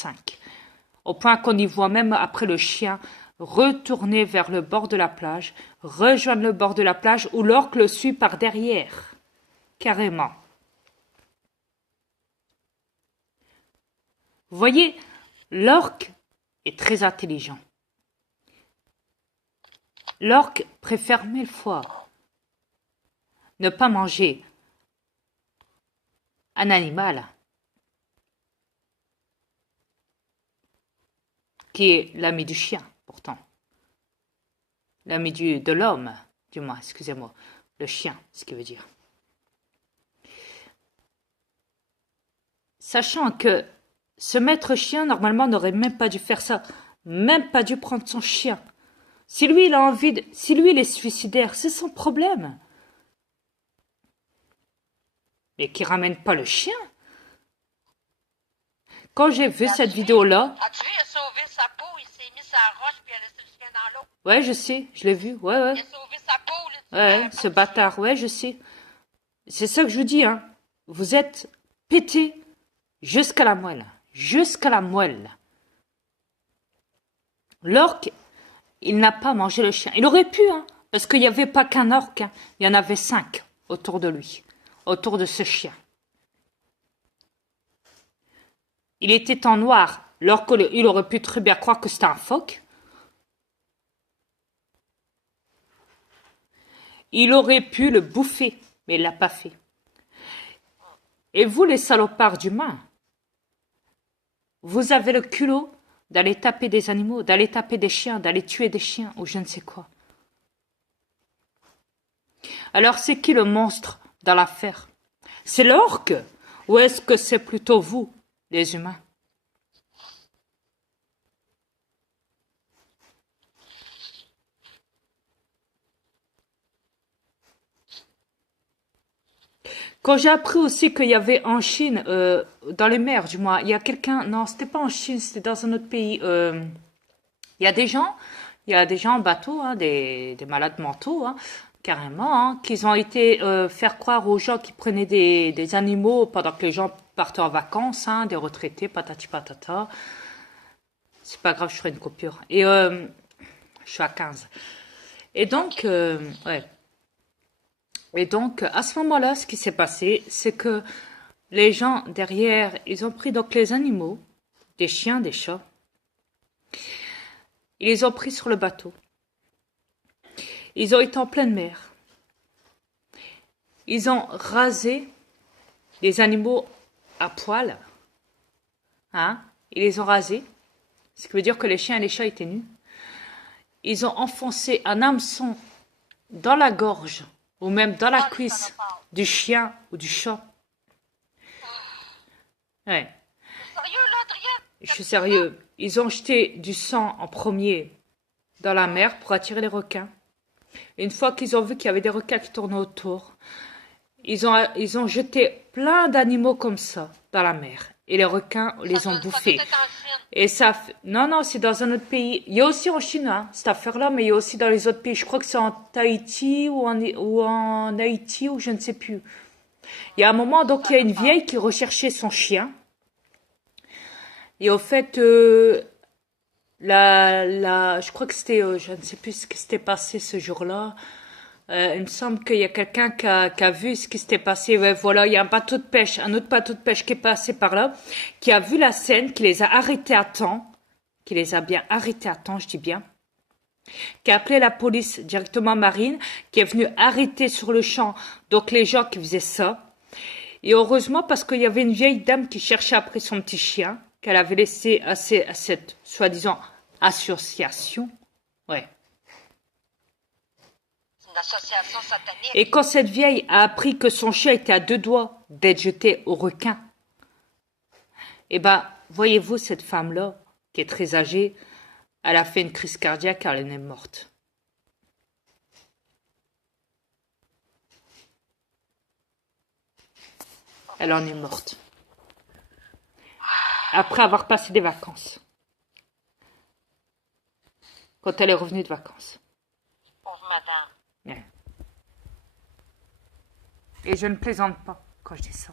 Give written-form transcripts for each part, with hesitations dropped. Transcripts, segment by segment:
5. Au point qu'on y voit même après le chien retourner vers le bord de la plage, rejoindre le bord de la plage où l'orque le suit par derrière. Carrément. Vous voyez, l'orque est très intelligent. L'orque préfère 1000 fois ne pas manger un animal qui est l'ami du chien, pourtant. L'ami de l'homme, du moins, excusez-moi. Le chien, ce qui veut dire. Sachant que ce maître chien, normalement, n'aurait même pas dû faire ça. Même pas dû prendre son chien. Si lui, il a envie de... Si lui, il est suicidaire, c'est son problème. Mais qui ramène pas le chien. Quand j'ai vu cette vidéo-là... As-tu vu, il a sauvé sa peau, il s'est mis sa roche puis il a laissé le chien dans l'eau. Ouais, je sais, je l'ai vu, ouais. Il a sauvé sa peau, là. Ouais, ce bâtard, ouais, je sais. C'est ça que je vous dis, hein. Vous êtes pété jusqu'à la moelle. Jusqu'à la moelle. L'orque, il n'a pas mangé le chien. Il aurait pu, hein, parce qu'il n'y avait pas qu'un orque, hein. Il y en avait 5 autour de lui, autour de ce chien. Il était en noir. L'orque, il aurait pu très bien croire que c'était un phoque. Il aurait pu le bouffer, mais il ne l'a pas fait. Et vous, les salopards d'humains, vous avez le culot d'aller taper des animaux, d'aller taper des chiens, d'aller tuer des chiens ou je ne sais quoi. Alors c'est qui le monstre dans l'affaire? C'est l'orque ou est-ce que c'est plutôt vous, les humains? Quand j'ai appris aussi qu'il y avait en Chine, dans les mers du moins, il y a quelqu'un, non, c'était pas en Chine, c'était dans un autre pays. Il y a des gens, en bateau, hein, des malades mentaux, hein, carrément, hein, qui ont été faire croire aux gens qui prenaient des animaux pendant que les gens partaient en vacances, hein, des retraités, patati patata. C'est pas grave, je ferai une coupure. Et je suis à 15. Et donc, ouais. Et donc, à ce moment-là, ce qui s'est passé, c'est que les gens derrière, ils ont pris donc les animaux, des chiens, des chats, ils les ont pris sur le bateau. Ils ont été en pleine mer. Ils ont rasé les animaux à poil. Hein? Ils les ont rasés. Ce qui veut dire que les chiens et les chats étaient nus. Ils ont enfoncé un hameçon dans la gorge ou même dans la cuisse du chien ou du chat. Ouais. Sérieux, là, Adrien? Je suis sérieux. Ils ont jeté du sang en premier dans la mer pour attirer les requins. Et une fois qu'ils ont vu qu'il y avait des requins qui tournaient autour, ils ont jeté plein d'animaux comme ça dans la mer. Et les requins les ont bouffés. Et ça, non, c'est dans un autre pays. Il y a aussi en Chine, hein, cette affaire-là, mais il y a aussi dans les autres pays. Je crois que c'est en Tahiti ou en Haïti ou je ne sais plus. Il y a un moment, donc, il y a une vieille qui recherchait son chien. Et au fait, je crois que c'était, je ne sais plus ce qui s'était passé ce jour-là. Il me semble qu'il y a quelqu'un qui a vu ce qui s'était passé. Ouais, voilà, il y a un bateau de pêche, un autre bateau de pêche qui est passé par là, qui a vu la scène, qui les a arrêtés à temps, qui les a bien arrêtés à temps, je dis bien, qui a appelé la police directement marine, qui est venue arrêter sur le champ, donc les gens qui faisaient ça. Et heureusement, parce qu'il y avait une vieille dame qui cherchait après son petit chien, qu'elle avait laissé à cette soi-disant association. Ouais. Association satanique. Et quand cette vieille a appris que son chien était à 2 doigts d'être jeté au requin, eh ben, voyez-vous, cette femme-là, qui est très âgée, elle a fait une crise cardiaque car elle est morte. Elle en est morte. Après avoir passé des vacances. Quand elle est revenue de vacances. Pauvre madame. Ouais. Et je ne plaisante pas quand je dis ça.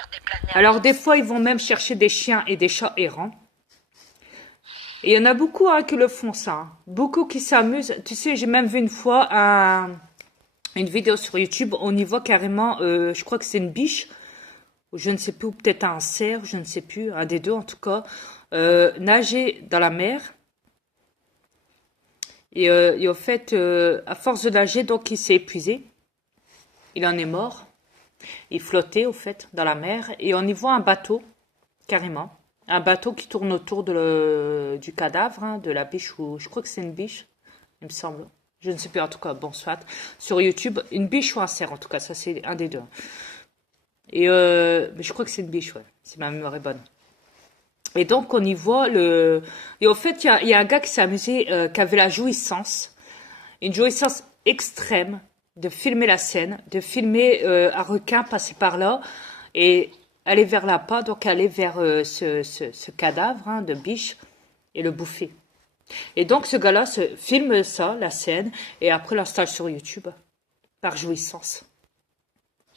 sortir des planètes. Alors, des fois, ils vont même chercher des chiens et des chats errants. Et il y en a beaucoup hein, qui le font, ça. Hein. Beaucoup qui s'amusent. Tu sais, j'ai même vu une fois une vidéo sur YouTube. On y voit carrément, je crois que c'est une biche, ou je ne sais plus, ou peut-être un cerf, je ne sais plus, un des deux en tout cas, nager dans la mer. Et au fait, à force de nager, donc il s'est épuisé. Il en est mort. Il flottait, au fait, dans la mer. Et on y voit un bateau, carrément. Un bateau qui tourne autour du cadavre, hein, de la biche, ou je crois que c'est une biche, il me semble. Je ne sais plus, en tout cas, bon, soit. Sur YouTube, une biche ou un cerf, en tout cas, ça c'est un des deux. Et mais je crois que c'est une biche, ouais, si ma mémoire est bonne. Et donc, on y voit le... Et au fait, il y a un gars qui s'est amusé, qui avait la jouissance, une jouissance extrême, de filmer la scène, de filmer un requin passer par là, et aller vers l'appât, donc aller vers ce cadavre hein, de biche, et le bouffer. Et donc, ce gars-là se filme ça, la scène, et après l'installe sur YouTube, par jouissance.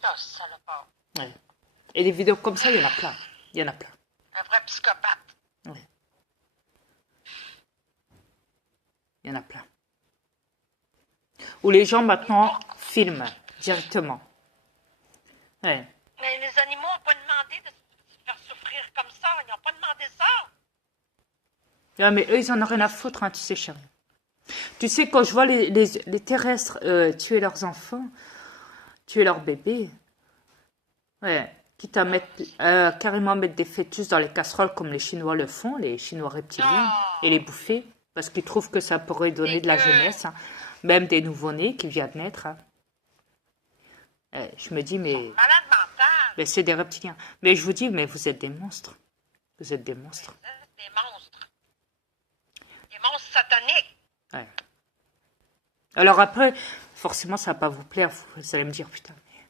Ah, salopard. Ouais. Et des vidéos comme ça, il y en a plein. Il y en a plein. Un vrai psychopathe. Ouais. Il y en a plein. Où les gens maintenant filment directement. Ouais. Mais les animaux n'ont pas demandé de se faire souffrir comme ça. Ils n'ont pas demandé ça. Ouais, mais eux, ils en ont rien à foutre, hein, tu sais, chérie. Tu sais, quand je vois les terrestres tuer leurs enfants, tuer leurs bébés, ouais, quitte à mettre, carrément mettre des fœtus dans les casseroles comme les Chinois le font, les Chinois reptiliens, et les bouffer, parce qu'ils trouvent que ça pourrait donner de la jeunesse, hein, même des nouveau-nés qui viennent de naître. Hein. Je me dis, Malade mental. mais c'est des reptiliens. Mais je vous dis, mais vous êtes des monstres. Vous êtes des monstres. Des monstres. Des monstres sataniques. Ouais. Alors après, forcément, ça va pas vous plaire. Vous allez me dire, putain, mais...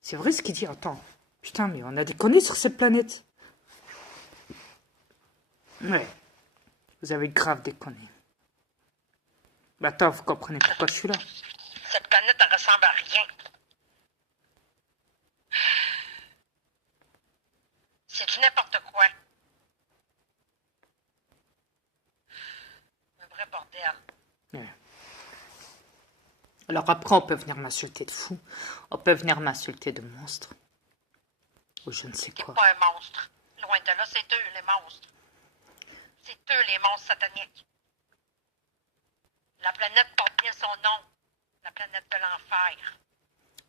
C'est vrai ce qu'il dit, attends. Putain, mais on a déconné sur cette planète. Ouais. Vous avez grave déconné. Mais attends, vous comprenez pourquoi je suis là. Cette planète, elle ressemble à rien. C'est du n'importe quoi. Un vrai bordel. Ouais. Alors après, on peut venir m'insulter de fou. On peut venir m'insulter de monstre. Ou je ne sais C'est quoi. pas un monstre. Loin de là, c'est eux les monstres. C'est eux les monstres sataniques. La planète porte bien son nom. La planète de l'enfer.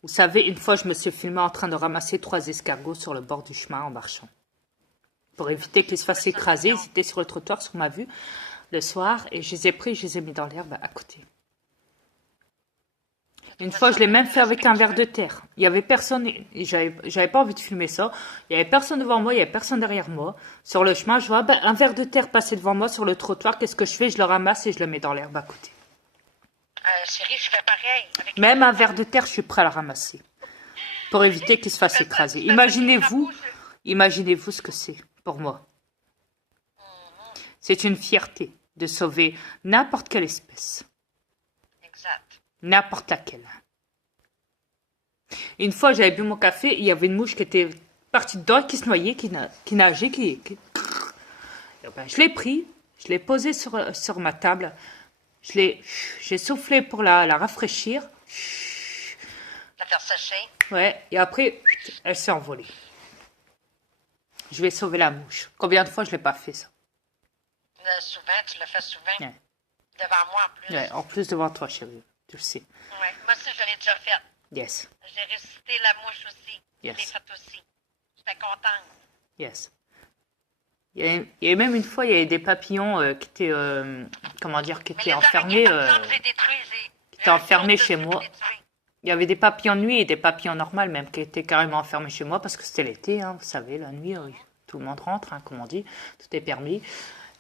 Vous savez, une fois, je me suis filmé en train de ramasser 3 escargots sur le bord du chemin en marchant. Pour éviter qu'ils se fassent écraser, ils étaient sur le trottoir sur ma vue le soir et je les ai pris, je les ai mis dans l'herbe à côté. Une fois, je l'ai même fait avec un ver de terre. Il y avait personne, et j'avais pas envie de filmer ça. Il y avait personne devant moi, il y avait personne derrière moi. Sur le chemin, je vois un ver de terre passer devant moi sur le trottoir. Qu'est-ce que je fais? Je le ramasse et je le mets dans l'herbe à côté. Chérie, je fais pareil. Avec Même un ver de terre, je suis prêt à le ramasser. Pour éviter qu'il se fasse écraser. Imaginez-vous ce que c'est pour moi. C'est une fierté de sauver n'importe quelle espèce. Exact. N'importe laquelle. Une fois, j'avais bu mon café, il y avait une mouche qui était partie dedans, qui se noyait, qui nageait, Et ben, je l'ai pris, je l'ai posé sur ma table, j'ai soufflé pour la rafraîchir. La faire sécher. Ouais, et après, elle s'est envolée. Je vais sauver la mouche. Combien de fois je l'ai pas fait, ça? Souvent, tu le fais souvent. Ouais. Devant moi, en plus. Ouais, en plus devant toi, chérie. Tu le sais. Ouais. Moi aussi, je l'ai déjà fait. Yes. J'ai ressuscité la mouche aussi. Yes. Je l'ai faite aussi. J'étais contente. Yes. Il y a même une fois, il y avait des papillons qui étaient, qui étaient enfermés, qui étaient enfermés chez moi. Il y avait des papillons de nuit et des papillons normaux même qui étaient carrément enfermés chez moi parce que c'était l'été, hein, vous savez, la nuit, tout le monde rentre, hein, comme on dit, tout est permis.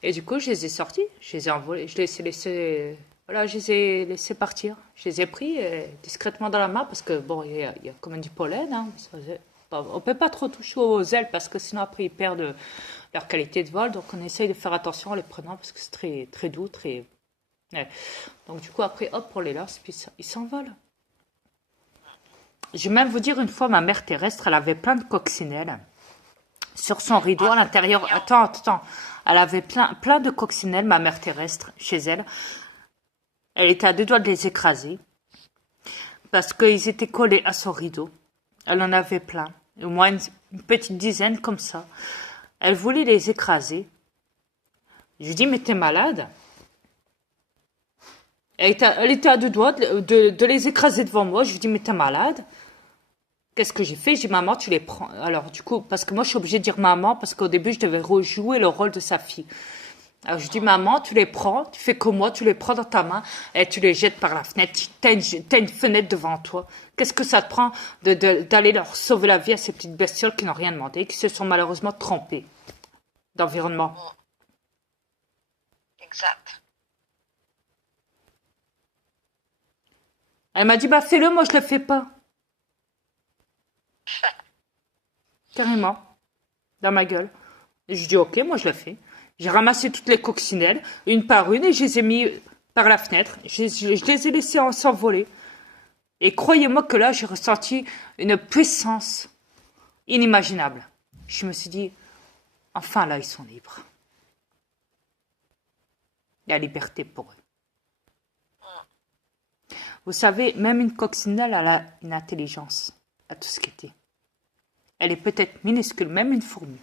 Et du coup, je les ai sortis, je les ai envolés, je les ai laissés, voilà, je les ai laissés partir. Je les ai pris discrètement dans la main parce que, bon, il y a quand même du pollen, hein, on peut pas trop toucher aux ailes parce que sinon après ils perdent leur qualité de vol. Donc on essaye de faire attention en les prenant parce que c'est très, très doux, très... Ouais. Donc du coup après, hop, on les lance, puis ils s'envolent. Je vais même vous dire, une fois, ma mère terrestre, elle avait plein de coccinelles sur son rideau à l'intérieur. Attends. Elle avait plein de coccinelles, ma mère terrestre, chez elle. Elle était à deux doigts de les écraser parce qu'ils étaient collés à son rideau. Elle en avait plein, au moins une petite dizaine comme ça. Elle voulait les écraser. Je lui dis, mais t'es malade? Elle était à deux doigts de les écraser devant moi. Je lui dis, mais t'es malade? Qu'est-ce que j'ai fait? J'ai dit, maman, tu les prends. Alors, du coup, parce que moi, je suis obligée de dire maman, parce qu'au début, je devais rejouer le rôle de sa fille. Alors, je dis, maman, tu les prends, tu fais comme moi, tu les prends dans ta main et tu les jettes par la fenêtre. T'as une fenêtre devant toi. Qu'est-ce que ça te prend d'aller leur sauver la vie à ces petites bestioles qui n'ont rien demandé, qui se sont malheureusement trompées d'environnement? Exact. Elle m'a dit, bah, fais-le, moi, je le fais pas. Carrément. Dans ma gueule. Et je dis, ok, moi, je le fais. J'ai ramassé toutes les coccinelles, une par une, et je les ai mis par la fenêtre. Je les ai laissées s'envoler. Et croyez-moi que là, j'ai ressenti une puissance inimaginable. Je me suis dit, enfin là, ils sont libres. La liberté pour eux. Vous savez, même une coccinelle, elle a une intelligence à tout ce qui était. Elle est peut-être minuscule, même une fourmi.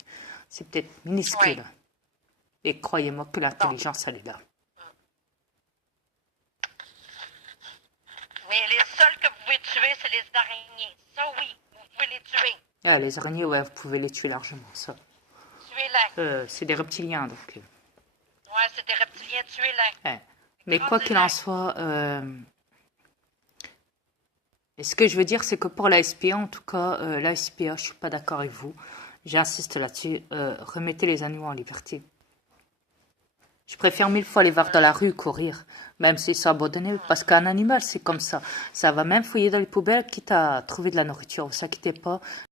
C'est peut-être minuscule. Oui. Et croyez-moi que l'intelligence, elle est là. Mais les seuls que vous pouvez tuer, c'est les araignées. Ça, oui, vous pouvez les tuer. Ah, les araignées, ouais, vous pouvez les tuer largement, ça. Tuez-les. C'est des reptiliens, donc. Ouais, c'est des reptiliens, tuez-les. Ouais. Mais quoi qu'il en soit, et ce que je veux dire, c'est que pour la SPA, en tout cas, la SPA, je suis pas d'accord avec vous. J'insiste là-dessus. Remettez les animaux en liberté. Je préfère mille fois les voir dans la rue courir, même s'ils sont abandonnés, parce qu'un animal, c'est comme ça. Ça va même fouiller dans les poubelles, quitte à trouver de la nourriture. Vous inquiétez pas.